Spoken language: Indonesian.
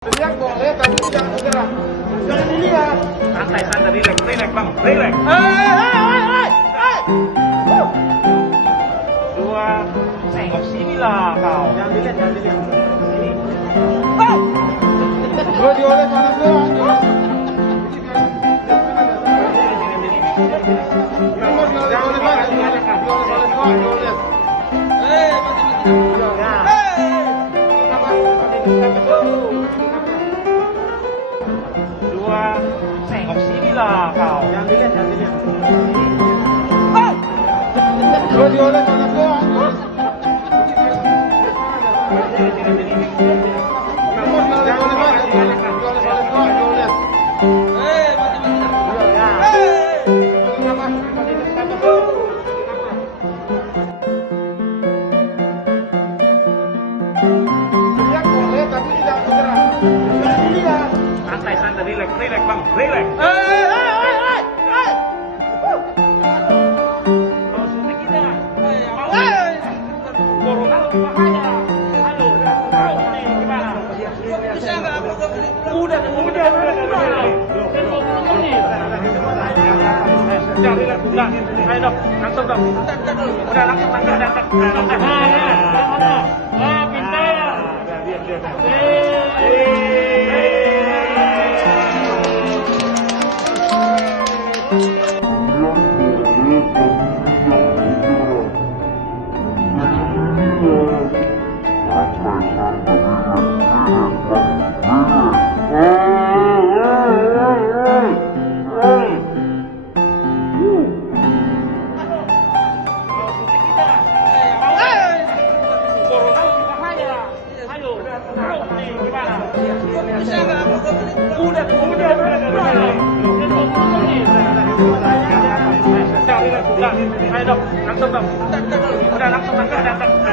Teriak boleh, tapi jangan bergerak. Jangan dilihat. Santai, relax bang, relax. Dua, tengok sini lah kau. Jangan dilihat. Sini. Dua dioles sana semua. Dua, tengok sini lah kau. Jangan dilihat. Dua dioles sana semua. Teriak boleh, tapi jangan bergerak. Jangan dilihat. Santai, relax bang, relax. Kau suntik kita. Corona lebih bahaya. Halo, tahu nih gimana? Udah. Jangan relax, udah. Ayo dok, langsung dok. Udah langsung tangkap. Pintar. Corona lebih bahaya. Ayo, tahu nih gimana? Udah. Jangan relax, udah. Ayo dok, langsung dok. Udah langsung tangkap.